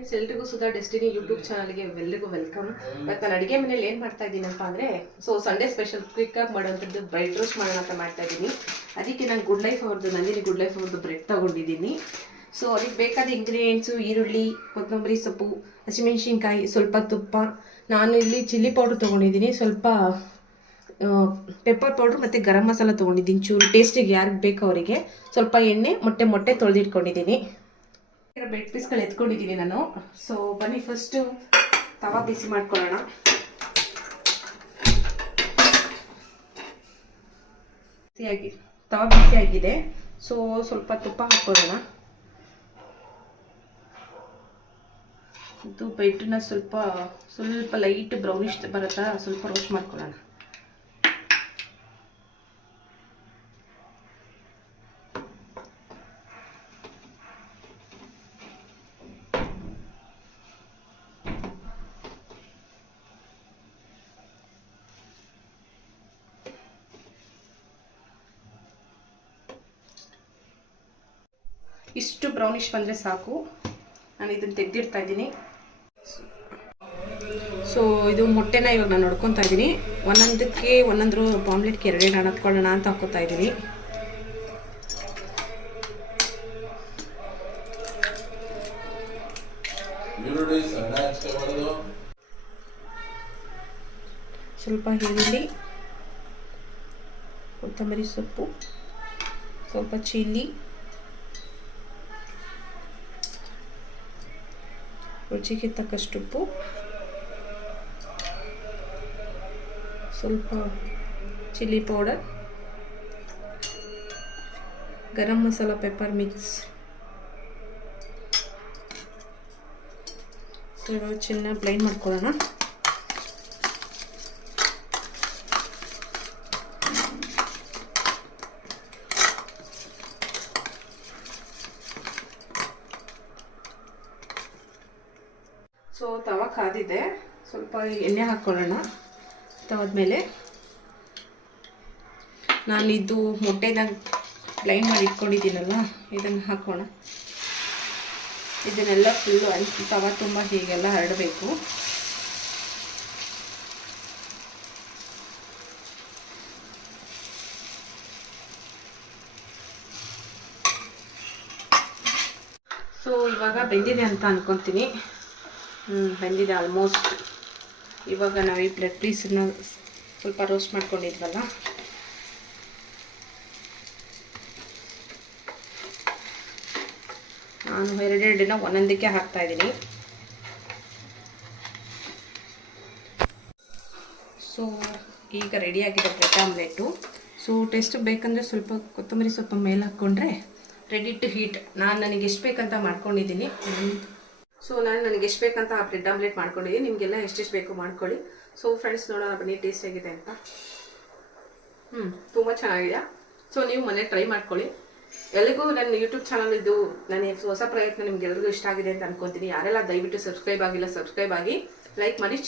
Friends, ಎಲ್ರಿಗೂ Sudha destiny YouTube ಚಾನಲ್ಗೆ ಎಲ್ಲರಿಗೂ ವೆಲ್ಕಮ್. ಮತ್ತು ನಾನು ಅಡುಗೆ ಮನೇಲಿ ಏನು ಮಾಡ್ತಾ ಇದ್ದೀನಪ್ಪ ಅಂದರೆ, ಸಂಡೇ ಸ್ಪೆಷಲ್ ಕ್ವಿಕ್ಕಾಗಿ ಮಾಡೋವಂಥದ್ದು ಬ್ರೆಡ್ ರೋಸ್ಟ್ ಮಾಡೋಣ ಅಂತ ಮಾಡ್ತಾ ಇದ್ದೀನಿ. ಅದಕ್ಕೆ ನಾನು ನಂದಿನಿ ಗುಡ್ ಲೈಫ್ ಅವ್ರದ್ದು ಬ್ರೆಡ್ ತೊಗೊಂಡಿದ್ದೀನಿ. ಅದಕ್ಕೆ ಬೇಕಾದ ಇಂಗ್ರೀಡಿಯೆಂಟ್ಸು ಈರುಳ್ಳಿ, ಕೊತ್ತಂಬರಿ ಸೊಪ್ಪು, ಹಸಿಮೆಣಸಿನ್ಕಾಯಿ, ಸ್ವಲ್ಪ ತುಪ್ಪ. ನಾನು ಇಲ್ಲಿ ಚಿಲ್ಲಿ ಪೌಡ್ರ್ ತೊಗೊಂಡಿದ್ದೀನಿ, ಸ್ವಲ್ಪ ಪೆಪ್ಪರ್ ಪೌಡ್ರ್ ಮತ್ತು ಗರಂ ಮಸಾಲ ತೊಗೊಂಡಿದ್ದೀನಿ. ಚೂರು ಟೇಸ್ಟಿಗೆ ಯಾರಿಗೆ ಬೇಕೋ ಅವರಿಗೆ. ಸ್ವಲ್ಪ ಎಣ್ಣೆ, ಮೊಟ್ಟೆ ತೊಳೆದಿಟ್ಕೊಂಡಿದ್ದೀನಿ. ಬ್ರೆಡ್ ಪೀಸ್ಗಳು ಎತ್ಕೊಂಡಿದ್ದೀನಿ ನಾನು. ಬನ್ನಿ ಫಸ್ಟು ತವಾ ಬಿಸಿ ಮಾಡ್ಕೊಳ್ಳೋಣ. ತವಾ ಬಿಸಿ ಆಗಿದೆ. ಸ್ವಲ್ಪ ತುಪ್ಪ ಹಾಕೊಳ್ಳೋಣ. ಇದು ಬ್ರೆಡ್ನ ಸ್ವಲ್ಪ ಲೈಟ್ ಬ್ರೌನಿಶ್ ಬರುತ್ತಾ ಸ್ವಲ್ಪ ರೋಸ್ಟ್ ಮಾಡ್ಕೊಳ್ಳೋಣ. ಇಷ್ಟು ಬ್ರೌನಿಶ್ ಬಂದರೆ ಸಾಕು. ನಾನು ಇದನ್ನು ತೆಗೆದಿಡ್ತಾ ಇದ್ದೀನಿ. ಇದು ಮೊಟ್ಟೆನ ಇವಾಗ ನಾನು ನೋಡ್ಕೊತಾ ಇದ್ದೀನಿ. ಒಂದೊಂದು ಆಮ್ಲೆಟ್ಗೆ ಎರಡೆರಡು ಹಣತ್ಕೊಳ್ಳೋಣ ಅಂತ ಹಾಕೋತಾ ಇದ್ದೀನಿ. ಸ್ವಲ್ಪ ಈರುಳ್ಳಿ, ಕೊತ್ತಂಬರಿ ಸೊಪ್ಪು, ಸ್ವಲ್ಪ ಚಿಲ್ಲಿ, ರುಚಿಗೆ ತಕ್ಕಷ್ಟು ಉಪ್ಪು, ಸ್ವಲ್ಪ chilli powder, garam masala, pepper mix. ಇವಾಗ ಚೆನ್ನಾಗಿ ಬ್ಲೆಂಡ್ ಮಾಡ್ಕೊಳ್ಳೋಣ. ತವಾ ಕಾದಿದೆ. ಸ್ವಲ್ಪ ಎಣ್ಣೆ ಹಾಕ್ಕೊಳ್ಳೋಣ. ತವಾದ್ಮೇಲೆ ನಾನಿದ್ದು ಮೊಟ್ಟೆನ ಬ್ಲೈಂಡ್ ಮಾಡಿ ಇಟ್ಕೊಂಡಿದ್ದೀನಲ್ಲ, ಇದನ್ನು ಹಾಕೋಣ. ಇದನ್ನೆಲ್ಲ ಫುಲ್ಲು ತವಾ ತುಂಬ ಹೀಗೆಲ್ಲ ಹರಡಬೇಕು. ಇವಾಗ ಬೆಂದಿದೆ ಅಂತ ಅನ್ಕೊತೀನಿ. ಬೆಂದಿದೆ ಆಲ್ಮೋಸ್ಟ್. ಇವಾಗ ನಾವು ಈ ಬ್ರೆಡ್ ಪೀಸನ್ನ ಸ್ವಲ್ಪ ರೋಸ್ಟ್ ಮಾಡ್ಕೊಂಡಿದ್ವಲ್ಲ, ನಾನು ಎರಡೆರಡನ್ನ ಒಂದೊಂದಕ್ಕೆ ಹಾಕ್ತಾ ಇದ್ದೀನಿ. ಈಗ ರೆಡಿಯಾಗಿದೆ ಬ್ರೆಡ್ ಆಮ್ಲೆಟು. ಟೇಸ್ಟ್ ಬೇಕಂದರೆ ಸ್ವಲ್ಪ ಕೊತ್ತಂಬರಿ ಸೊಪ್ಪು ಮೇಲೆ ಹಾಕ್ಕೊಂಡ್ರೆ ರೆಡಿ ಟು ಹೀಟ್. ನನಗೆ ಎಷ್ಟು ಬೇಕಂತ ಮಾಡ್ಕೊಂಡಿದ್ದೀನಿ. ನನಗೆ ಎಷ್ಟು ಬೇಕಂತ ಆ ಬ್ರೆಡ್ ಆಮ್ಲೆಟ್ ಮಾಡ್ಕೊಂಡಿದ್ದೀನಿ. ನಿಮಗೆಲ್ಲ ಎಷ್ಟೆಷ್ಟು ಬೇಕು ಮಾಡ್ಕೊಳ್ಳಿ. ಫ್ರೆಂಡ್ಸ್, ನೋಡೋಣ ಬನ್ನಿ ಟೇಸ್ಟ್ ಹೇಗಿದೆ ಅಂತ. ತುಂಬ ಚೆನ್ನಾಗಿದೆ. ನೀವು ಮನೆ ಟ್ರೈ ಮಾಡ್ಕೊಳ್ಳಿ. ಎಲ್ಲಿಗೂ ನನ್ನ ಯೂಟ್ಯೂಬ್ ಚಾನಲ್ ಇದು ನನ್ನ ಹೊಸ ಪ್ರಯತ್ನ ನಿಮ್ಗೆಲ್ಲರಿಗೂ ಇಷ್ಟ ಆಗಿದೆ ಅಂತ ಅನ್ಕೊತೀನಿ. ಯಾರೆಲ್ಲ ದಯವಿಟ್ಟು ಸಬ್ಸ್ಕ್ರೈಬ್ ಆಗಿಲ್ಲ, ಸಬ್ಸ್ಕ್ರೈಬ್ ಆಗಿ, ಲೈಕ್ ಮಾಡಿ.